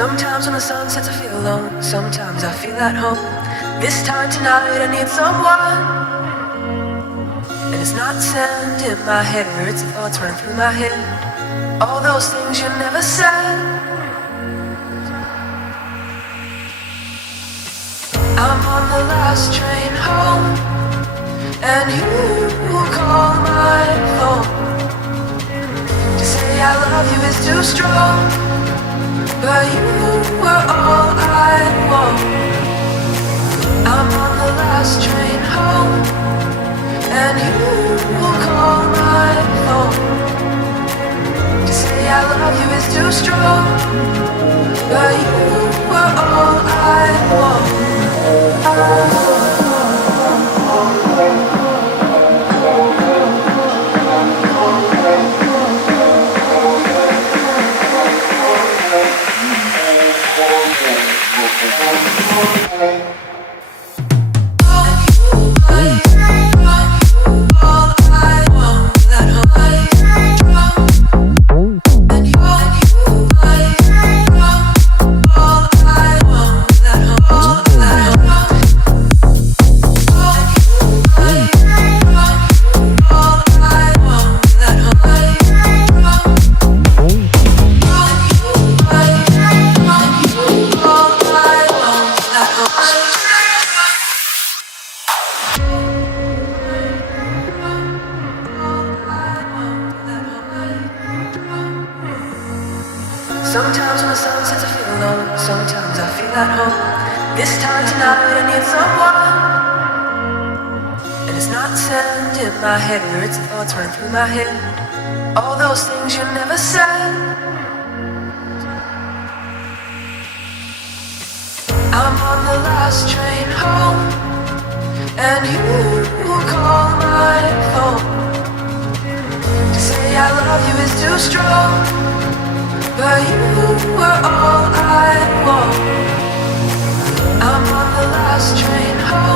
Sometimes when the sun sets I feel alone, sometimes I feel at home. This time tonight I need someone. And it's not sand in my hair, it's the thoughts running through my head. All those things you never said. I'm on the last train home, and you call my phone to say I love you is too strong, but you were all I want. I'm on the last train home, and you call my phone to say I love you is too strong, but you were all I want. Sometimes when the sun sets I feel alone, sometimes I feel at home. This time tonight I need someone. And it's not sand in my hair, it's the thoughts running through my head. All those things you never said. I'm on the last train home, and you call my phone to say I love you is too strong, but you were all I want. I'm on the last train home.